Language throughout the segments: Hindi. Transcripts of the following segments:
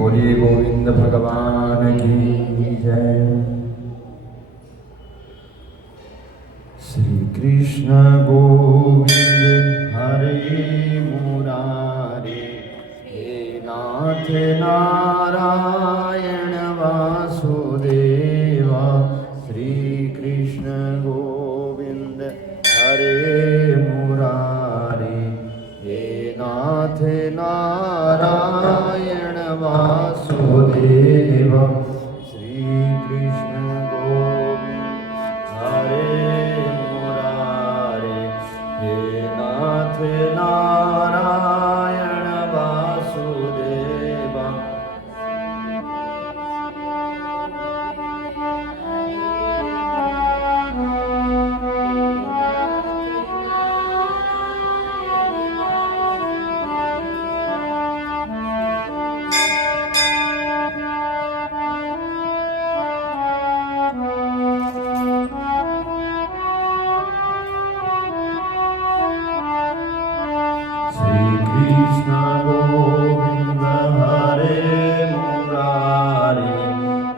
बोलिए गोविंद भगवान की जय। श्री कृष्ण गोविंद हरे मुरारे, हे नाथ नारायण वासुदेवा। श्री कृष्ण गोविंद हरे मुरारे, हे नाथ नारायण वासुदेवा। श्री कृष्ण गोविंद हरे मुरारे, हे नाथ नारायण वासुदेवा। श्री कृष्ण गोविंद हरे मुरारे,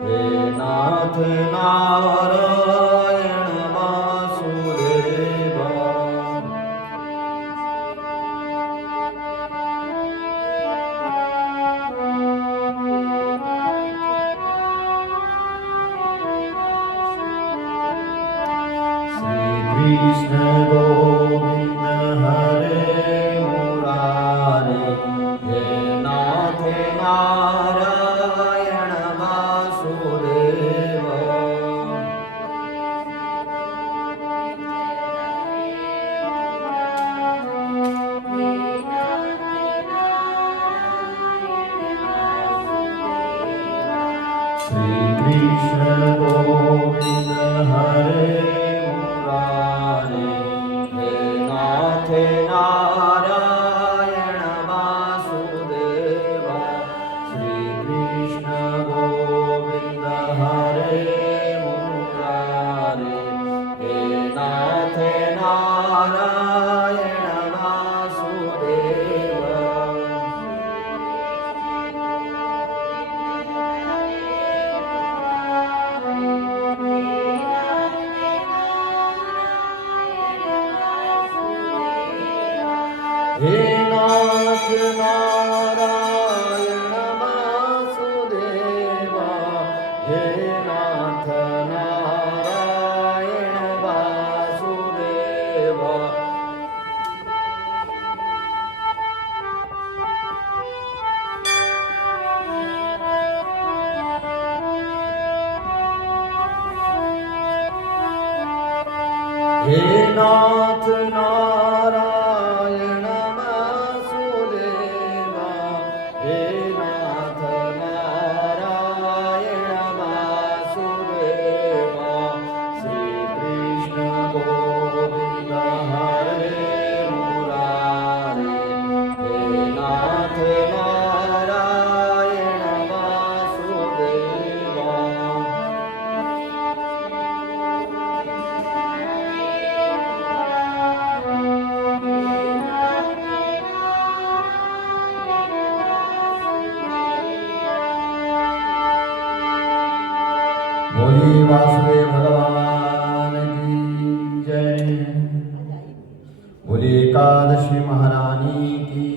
हे नाथ नारायण वासुदेवा। श्री कृष्ण गोविंद हरे मुरारे, हे नाथ नारायण वासुदेवा। श्री कृष्ण गोविंद हरे मुरारे, हे नाथ नारायण वासुदेवा। श्री कृष्ण गोविंद हरे मुरारे, हे नाथ नारायण वासुदेवा। हे नाथ नारायण वासुदेवा, हे नाथ नारायण वासुदेवा। हे नाथ नारायण वासुदेवा, हे नाथ नारायण वासुदेवा। श्री कृष्ण गोविंद हरे मुरारे, हे नाथ नारायण वासुदेवा। बोलिए वासुदेव भगवान की जय। बोलिए एकादशी महारानी की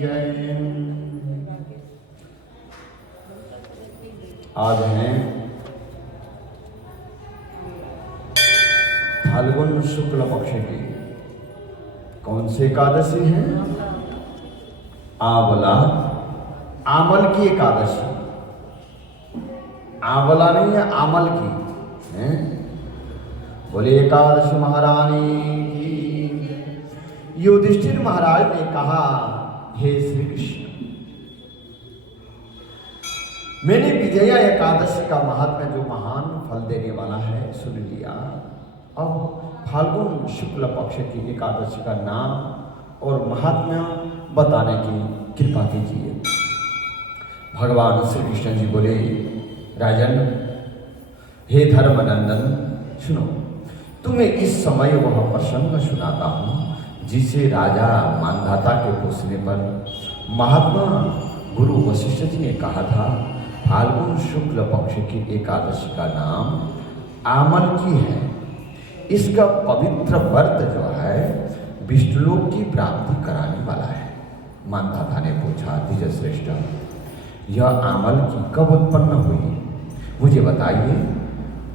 जय। आज हैं फाल्गुन शुक्ल पक्ष की कौन सी एकादशी है? आंवला, आमल की एकादशी। आंवला नहीं है, आमल की है। बोले एकादशी महारानी की। युधिष्ठिर महाराज ने कहा, हे श्री कृष्ण, मैंने विजया एकादशी का महात्म्य जो महान फल देने वाला है सुन लिया। अब फाल्गुन शुक्ल पक्ष की एकादशी का नाम और महात्म्य बताने की कृपा कीजिए। भगवान श्री कृष्ण जी बोले, राजन, हे धर्मनंदन, सुनो, तुम्हें इस समय वह प्रसंग सुनाता हूँ जिसे राजा मानधाता के पूछने पर महात्मा गुरु वशिष्ठ जी ने कहा था फाल्गुन शुक्ल पक्ष की एकादशी का नाम आमल की है। इसका पवित्र व्रत जो है विष्णुलोक की प्राप्ति कराने वाला है। मानधाता ने पूछा, द्विज श्रेष्ठ, यह आमल की कब उत्पन्न हुई, मुझे बताइए।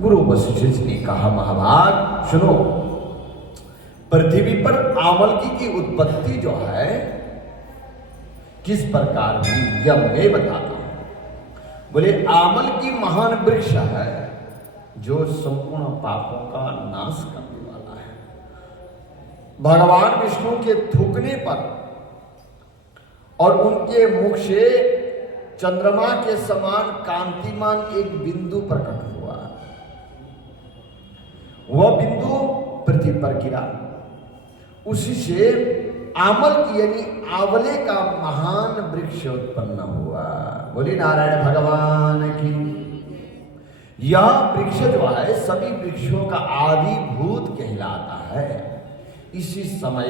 गुरु वशिष्ठ जी ने कहा, महाभाग सुनो, पृथ्वी पर आमलकी की उत्पत्ति जो है किस प्रकार हुई यह मैं बताता हूं। बोले, आमलकी महान वृक्ष है जो संपूर्ण पापों का नाश करने वाला है। भगवान विष्णु के थूकने पर और उनके मुख से चंद्रमा के समान कांतिमान एक बिंदु प्रकट हुआ। वह बिंदु पृथ्वी पर गिरा। उसी से आमल की यानी आंवले का महान वृक्ष उत्पन्न हुआ। बोले नारायण भगवान की। यह वृक्ष जो है सभी वृक्षों का आदिभूत कहलाता है। इसी समय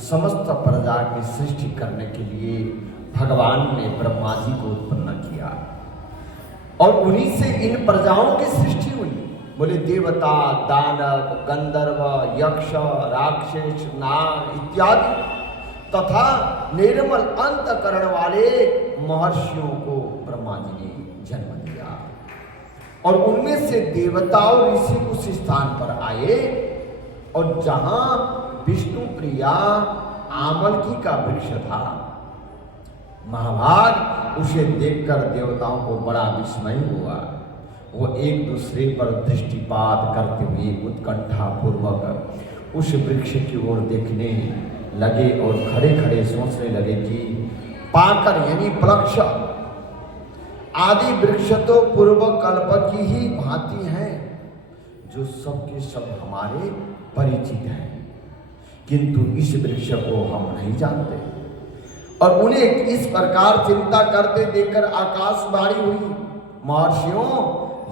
समस्त प्रजा की सृष्टि करने के लिए भगवान ने ब्रह्मा जी को उत्पन्न किया और उन्हीं से इन प्रजाओं की सृष्टि हुई। बोले देवता, दानव, गंधर्व, यक्ष, राक्षस, नाग इत्यादि तथा निर्मल अंतकरण वाले महर्षियों को ब्रह्मा जी ने जन्म दिया और उनमें से देवता और ऋषि उस स्थान पर आए और जहां विष्णु प्रिया आमलकी का वृक्ष था, महाभाग उसे देखकर देवताओं को बड़ा विस्मय हुआ। वो एक दूसरे पर दृष्टिपात करते हुए उत्कंठा पूर्वक उस वृक्ष की ओर देखने लगे और खड़े खड़े सोचने लगे कि पाकर यानी वृक्ष आदि वृक्ष तो पूर्व कल्प की ही भांति हैं, जो सबके सब हमारे परिचित हैं, किंतु इस वृक्ष को हम नहीं जानते। और उन्हें इस प्रकार चिंता करते देखकर आकाशवाणी हुई, महर्षियों,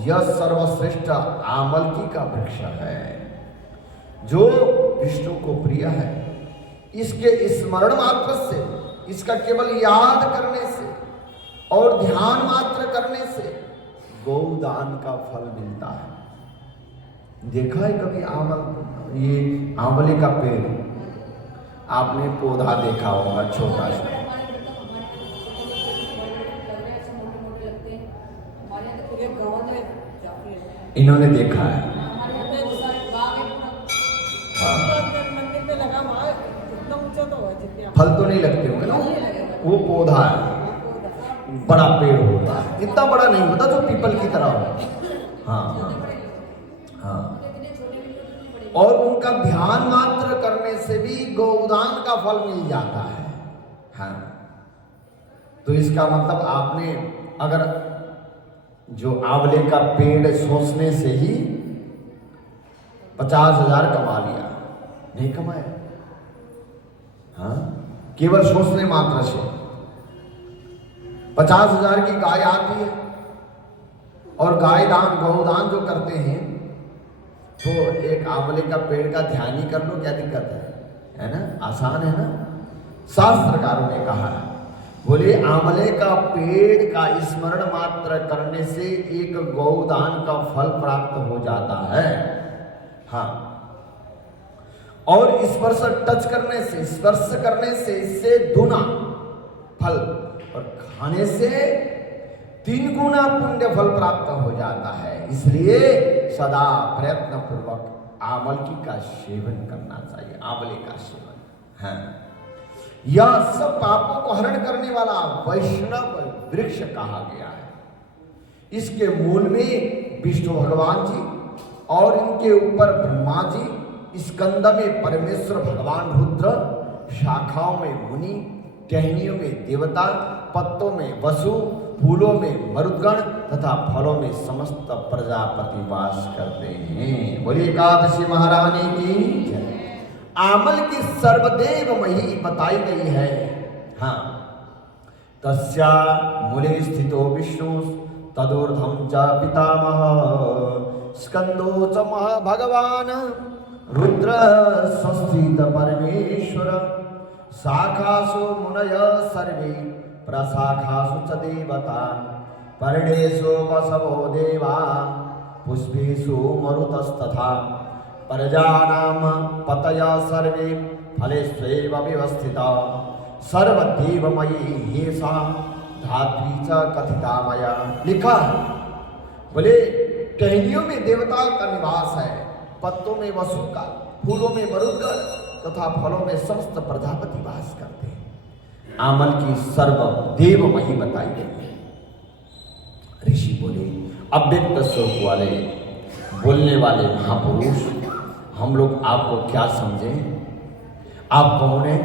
यह सर्वश्रेष्ठ आमलकी का वृक्ष है जो विष्णु को प्रिय है। इसके स्मरण मात्र से, इसका केवल याद करने से और ध्यान मात्र करने से गौदान का फल मिलता है। देखा है कभी ये आंवले का पेड़ आपने पौधा देखा होगा छोटा सा, इन्होंने देखा है। फल तो नहीं लगते होंगे ना, वो पौधा है, बड़ा पेड़ होता है, इतना बड़ा नहीं होता जो पीपल की तरह हो। हाँ हाँ हाँ। और उनका ध्यान मात्र करने से भी गौदान का फल मिल जाता है। हाँ, तो इसका मतलब आपने अगर जो आंवले का पेड़ सोचने से ही 50,000 कमा लिया, नहीं कमाया। हाँ, केवल सोचने मात्र से 50,000 की गाय आती है और गाय दान गौदान जो करते हैं तो एक आंवले का पेड़ का ध्यान ही कर लो, क्या दिक्कत है ना, आसान है ना। शास्त्रकारों ने कहा है, बोले आंवले का पेड़ का स्मरण मात्र करने से एक गौदान का फल प्राप्त हो जाता है। हाँ, और स्पर्श टच करने से, स्पर्श करने से इससे दुना फल और खाने से 3 गुना पुण्य फल प्राप्त हो जाता है। इसलिए सदा प्रयत्न पूर्वक आंवलकी का सेवन करना चाहिए, आंवले का सेवन। हाँ, यह सब पापों को हरण करने वाला वैष्णव वृक्ष कहा गया है। इसके मूल में विष्णु भगवान जी और इनके ऊपर ब्रह्मा जी, स्कंद में परमेश्वर भगवान रुद्र, शाखाओं में मुनि, टहनियों में देवता, पत्तों में वसु, फूलों में मरुदगण तथा फलों में समस्त प्रजापति वास करते हैं। बोलिए एकादशी महारानी की जय। आमल की सर्वदेव मही बताई गई है। हाँ, तस्या मूले स्थितो विष्णु तदूर्ध्वं च पितामह स्कंदो च भगवान रुद्र संस्थित परमेश्वर शाखासु मुनय सर्वे प्रशाखासु च देवता पर्णेषु वसवो देवा पुष्पेषु मरुतस्तथा प्रजानां पतयः सर्वे फलेष्वेव व्यवस्थिता सर्वदेवमयी येषा धात्री च कथिता मया। लिखा है, बोले टहनियों में देवता का निवास है, पत्तों में वसु का, फूलों में मरुदगण तथा फलों में समस्त प्रजापति वास करते हैं। आमल की सर्व देवमयी बताई गई है। ऋषि बोले अव्यक्त स्वरूप वाले बोलने वाले महापुरुष, हम लोग आपको क्या समझें? आप कौन हैं?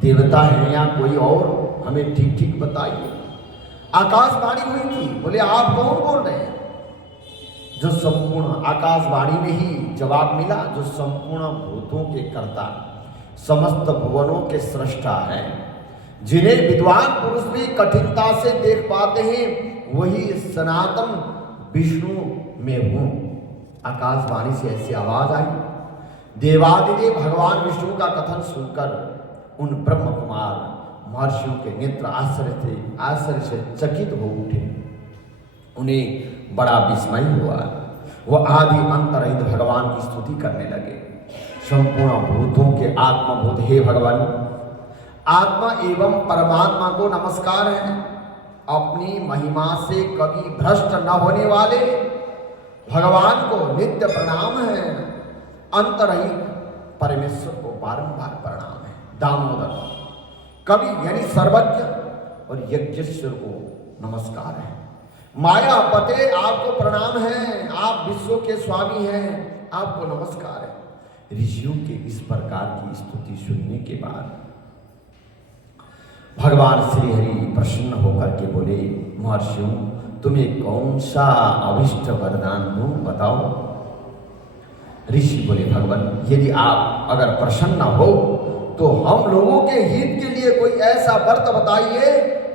देवता हैं या कोई और? हमें ठीक ठीक बताइए। आकाशवाणी हुई थी, बोले आप कौन बोल रहे हैं? जो संपूर्ण आकाशवाणी में ही जवाब मिला, जो संपूर्ण भूतों के कर्ता, समस्त भुवनों के सृष्टा हैं, जिन्हें विद्वान पुरुष भी कठिनता से देख पाते हैं, वही सनातन विष्णु में हूं। आकाशवाणी से ऐसी आवाज आई। देवादिदेव भगवान विष्णु का कथन सुनकर उन ब्रह्म कुमार महर्षियों के नेत्र आश्चर्य से चकित हो उठे। उन्हें बड़ा विस्मय हुआ। वो आदि अंतरहित भगवान की स्तुति करने लगे। संपूर्ण भूतों के आत्मभूत हे भगवान, आत्मा एवं परमात्मा को नमस्कार है। अपनी महिमा से कभी भ्रष्ट न होने वाले भगवान को नित्य प्रणाम है। अंतरहित परमेश्वर को बारंबार प्रणाम है। दामोदर कवि यानी सर्वज्ञ और यज्ञेश्वर को नमस्कार है। माया पते आपको प्रणाम है, आप विश्व के स्वामी हैं, आपको नमस्कार है। ऋषियों के इस प्रकार की स्तुति सुनने के बाद भगवान श्री हरि प्रसन्न होकर के बोले, महर्षियों तुम्हें कौन सा अभिष्ट वरदान दूं, बताओ। ऋषि बोले, भगवान यदि आप अगर प्रसन्न हो तो हम लोगों के हित के लिए कोई ऐसा व्रत बताइए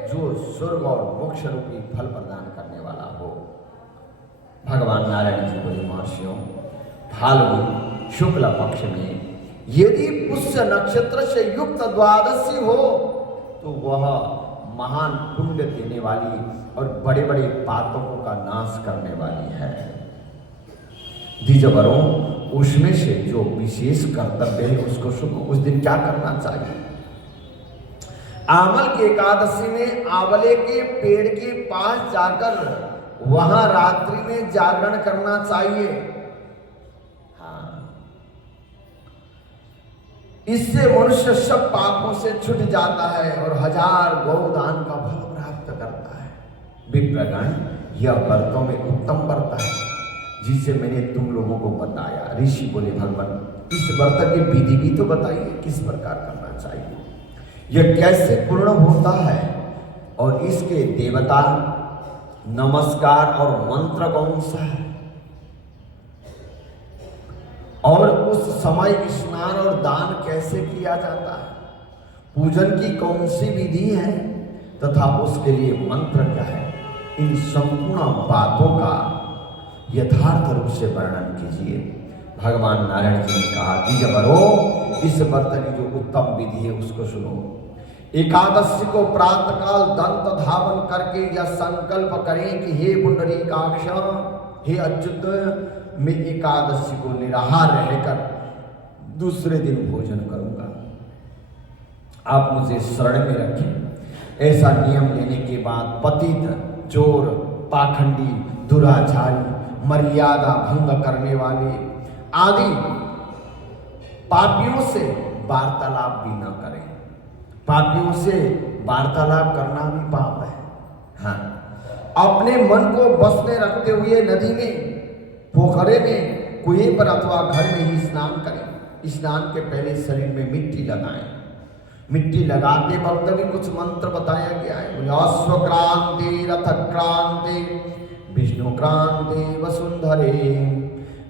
जो स्वर्ग और मोक्ष रूपी फल प्रदान करने वाला हो। भगवान नारायण जी बोले, महर्षियों फाल्गुन शुक्ल पक्ष में यदि पुष्य नक्षत्र से युक्त द्वादशी हो तो वह महान पुण्य देने वाली और बड़े बड़े पातकों का नाश करने वाली है। द्विजवरों उसमें से जो विशेष कर्तव्य है उसको सुनो। उस दिन क्या करना चाहिए? आमल की एकादशी में आंवले के पेड़ के पास जाकर वहां रात्रि में जागरण करना चाहिए। हाँ, इससे मनुष्य सब पापों से छूट जाता है और 1000 गौदान का फल प्राप्त करता है। विप्रगण यह व्रतों में उत्तम व्रत है जिसे मैंने तुम लोगों को बताया। ऋषि बोले, भगवान इस व्रत की विधि भी तो बताइए, किस प्रकार करना चाहिए, यह कैसे पूर्ण होता है और इसके देवता, नमस्कार और मंत्र कौन सा है, और उस समय स्नान और दान कैसे किया जाता है, पूजन की कौन सी विधि है तथा उसके लिए मंत्र क्या है। इन संपूर्ण बातों का यथार्थ रूप से वर्णन कीजिए। भगवान नारायण जी ने कहा, द्विजवरों इस व्रत की जो उत्तम विधि है उसको सुनो। एकादशी को प्रातःकाल दंत धावन करके यह संकल्प करें कि हे पुंडरीकाक्ष, हे अच्युत, मैं एकादशी को निराहार रहकर दूसरे दिन भोजन करूंगा, आप मुझे शरण में रखें। ऐसा नियम लेने के बाद पतित, चोर, पाखंडी, दुराचारी, मर्यादा भंग करने वाले आदि पापियों से वार्तालाप भी न करें। पापियों से वार्तालाप करना भी पाप है। हाँ, अपने मन को बस में रखते हुए नदी में, पोखरे में, कुएं पर अथवा घर में ही स्नान करें। स्नान के पहले शरीर में मिट्टी लगाएं। मिट्टी लगाते वक्त भी कुछ मंत्र बताया गया है। अश्व क्रांति, रथ क्रांति, विष्णु क्रांति वसुंधरे,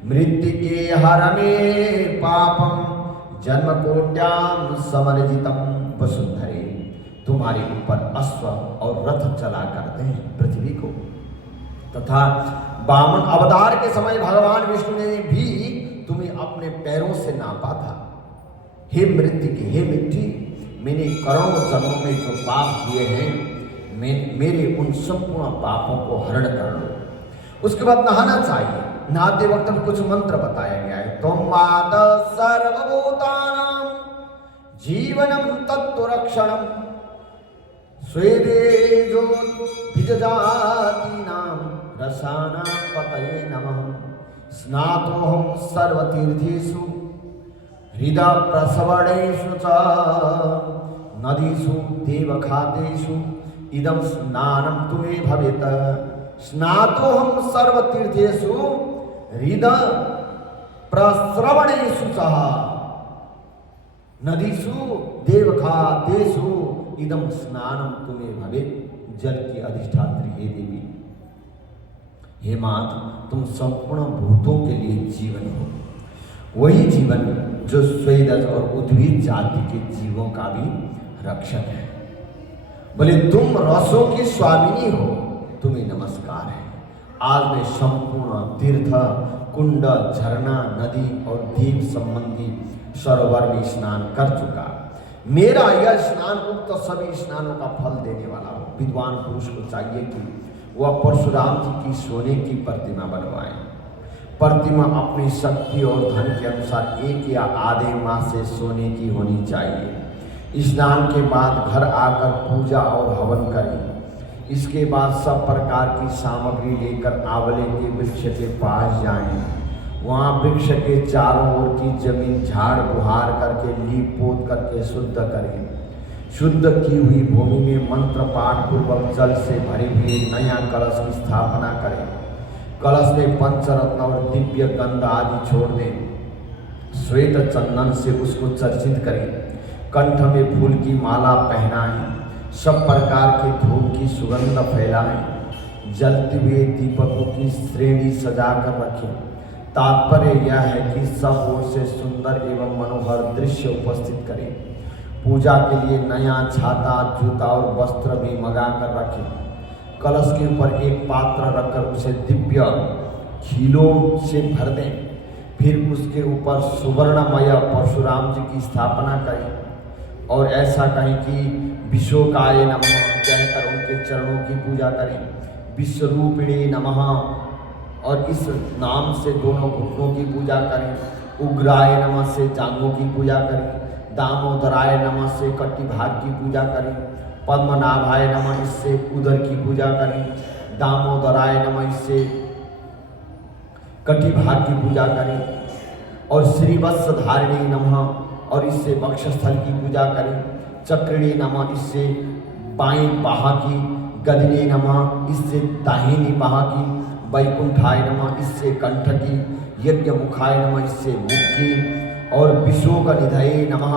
मृत्तिके हरणे पापम, जन्म कोट्याम समर्जितम वसुंधरे। तुम्हारे ऊपर अश्व और रथ चला करते हैं पृथ्वी को। तथा वामन अवतार के समय भगवान विष्णु ने भी तुम्हें अपने पैरों से नापा था। हे मृत्तिके, हे मिट्टी, मैंने करोड़ों जन्मों में जो पाप किए हैं, मेरे उन संपूर्ण पापों को हरण कर लो। उसके बाद नहाना चाहिए। नहाते वक्त भी कुछ मंत्र बताया गया है। तुम मात सर्वभूतानां जीवनम तत्व रक्षणम स्वेदेजो भिजजातीनां रसाना पतये नमः। स्नातोहम सर्वतीर्थेषु हृदय प्रसवणेषु च नदीषु देवखातेषु इदं स्नानं तुमे भवेत्। स्नातोहम सर्वतीर्थेषु हृदय प्रस्रवणेषु च नदीषु देवखातेषु इदं स्नानं तुमे भवेत्। जल की अधिष्ठात्री हे देवी, हे मात, तुम संपूर्ण भूतों के लिए जीवन हो, वही जीवन जो स्वेदज और उद्भिद जाति के जीवों का भी रक्षक है। बोले तुम रसों की स्वामिनी हो, तुम्हें नमस्कार है। आज मैं संपूर्ण तीर्थ, कुंड, झरना, नदी और द्वीप संबंधी सरोवर में स्नान कर चुका। मेरा यह स्नान उक्त सभी स्नानों का फल देने वाला हो। विद्वान पुरुष को चाहिए कि वह परशुराम जी की सोने की प्रतिमा बनवाए। प्रतिमा अपनी शक्ति और धन के अनुसार 1 या आधे मास से सोने की होनी चाहिए। स्नान के बाद घर आकर पूजा और हवन करें। इसके बाद सब प्रकार की सामग्री लेकर आंवले के वृक्ष के पास जाएं। वहाँ वृक्ष के चारों ओर की जमीन झाड़ बुहार करके लीप पोत करके शुद्ध करें। शुद्ध की हुई भूमि में मंत्र पाठ पूर्वक जल से भरे हुए नया कलश की स्थापना करें। कलश में पंचरत्न और दिव्य गंध आदि छोड़ दें। श्वेत चंदन से उसको चर्चित करें। कंठ में फूल की माला पहनाएं। सब प्रकार के धूप की सुगंध फैलाएं। जलते हुए दीपकों की श्रेणी सजा कर रखें। तात्पर्य यह है कि सब ओर से सुंदर एवं मनोहर दृश्य उपस्थित करें। पूजा के लिए नया छाता, जूता और वस्त्र भी मंगा कर रखें। कलश के ऊपर एक पात्र रखकर उसे दिव्य खीलों से भर दें। फिर उसके ऊपर सुवर्णमय परशुराम जी की स्थापना करें और ऐसा कहें कि विश्वकाय नमः कहकर उनके चरणों की पूजा करें। विश्वरूपिणी नमः और इस नाम से दोनों घुटनों की पूजा करें। उग्राय नमः से जांघों की पूजा करें। दामोदराय नमः से कटी भाग की पूजा करें। पद्मनाभाय नमः इससे उदर की पूजा करें। दामोदराय नमः इससे कटी भाग की पूजा करें। और श्रीवत्सधारिणी नमः और इससे वक्षस्थल की पूजा करें। चक्रिणी नमः इससे बाएं बाहा की। गदिनी नमः इससे दाहिनी बाहा की। वैकुंठाय नमः इससे कंठ की। यज्ञ मुखाय नमः इससे मुख की। और विशोक निधये नमः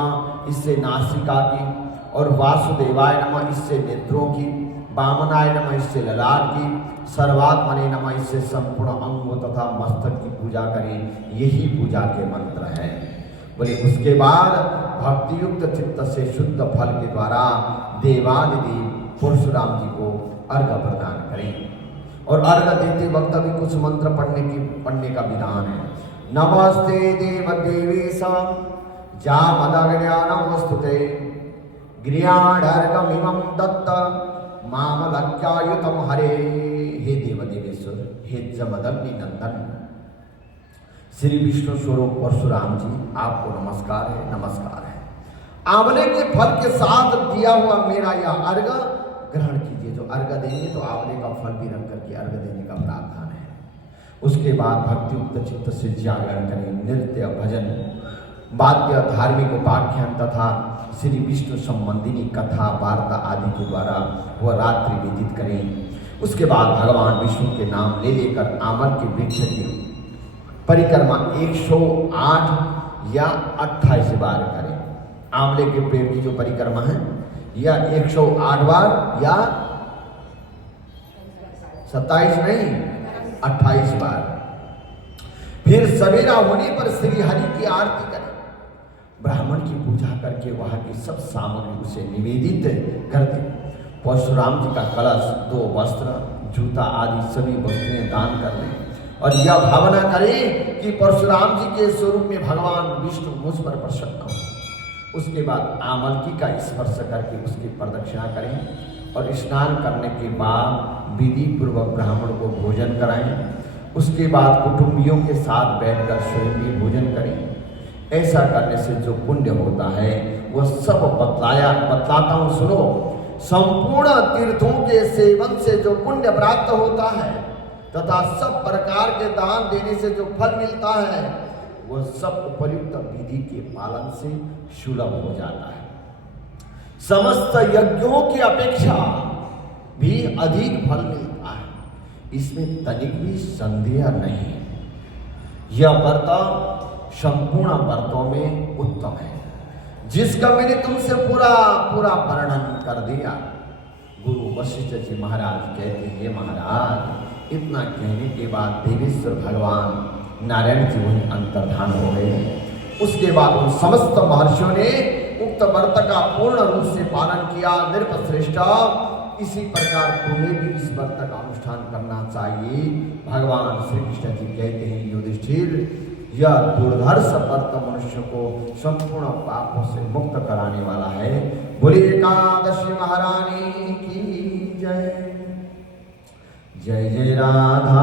इससे नासिका की। और वासुदेवाय नमः इससे नेत्रों की। वामनाय नमः इससे ललाट की। सर्वात्मने नमः इससे संपूर्ण अंगों तथा मस्तक की पूजा करें। यही पूजा के मंत्र हैं। बोले उसके बाद भक्तियुक्त चित्त से शुद्ध फल के द्वारा देवादिदेव परशुराम जी को अर्घ्य प्रदान करें। और अर्घ्य देते वक्त भी कुछ मंत्र पढ़ने का विधान है। नमस्ते देव देवेशं जामदग्न्यानमस्तुते गृहाणर्घमिमं दत्त मामलक्ष्यायुतं हरे। हे देव देवेश्वर, हे जमदग्नि नंदन श्री विष्णु स्वरूप परशुराम जी, आपको नमस्कार है, नमस्कार है। आंवले के फल के साथ दिया हुआ मेरा यह अर्घ्य ग्रहण कीजिए। जो अर्घ्य देंगे तो आंवले का फल भी रख करके अर्घ्य देने का प्रावधान है। उसके बाद भक्तियुक्त चित्त से जागरण करें। नृत्य, भजन, वाद्य, धार्मिक उपाख्यान तथा श्री विष्णु संबंधिनी कथा वार्ता आदि के द्वारा वह रात्रि व्यतीत करें। उसके बाद भगवान विष्णु के नाम ले लेकर आमल के वृक्ष की परिक्रमा 108 या 28 बार करें। आंवले के पेड़ की जो परिक्रमा है या 108 बार या 27 नहीं 28 बार। फिर सवेरा होने पर श्री हरि की आरती करें। ब्राह्मण की पूजा करके वहां की सब सामग्री उसे निवेदित कर दें। परशुराम जी का कलश, 2 वस्त्र, जूता आदि सभी वस्तुएं दान कर दें। और यह भावना करें कि परशुराम जी के स्वरूप में भगवान विष्णु मुझ पर प्रसन्न हो। उसके बाद आमलकी का स्पर्श करके उसकी प्रदक्षिणा करें और स्नान करने के बाद विधि पूर्वक ब्राह्मण को भोजन कराएं। उसके बाद कुटुंबियों के साथ बैठकर स्वयं भी भोजन करें। ऐसा करने से जो पुण्य होता है वह सब बतलाता हूँ, सुनो। संपूर्ण तीर्थों के सेवन से जो पुण्य प्राप्त होता है तथा सब प्रकार के दान देने से जो फल मिलता है वह सब उपयुक्त विधि के पालन से सुलभ हो जाता है। समस्त यज्ञों की अपेक्षा भी अधिक फल मिलता है, इसमें तनिक भी संदेह नहीं। यह व्रत संपूर्ण व्रतों में उत्तम है, जिसका मैंने तुमसे पूरा वर्णन कर दिया। गुरु वशिष्ठ जी महाराज कहते हैं, हे महाराज, इतना कहने के बाद देवेश्वर भगवान नारायण जी वहीं अंतर्धान हो गए। उसके बाद उन समस्त महर्षियों ने उक्त व्रत का पूर्ण रूप से पालन किया। नृपश्रेष्ठ, इसी प्रकार तुम्हें भी इस व्रत का अनुष्ठान करना चाहिए। भगवान श्री कृष्ण जी कहते हैं, युधिष्ठिर, यह दुर्धर्ष व्रत मनुष्य को संपूर्ण पापों से मुक्त कराने वाला है। बोले एकादशी महारानी की जय। जय जय राधा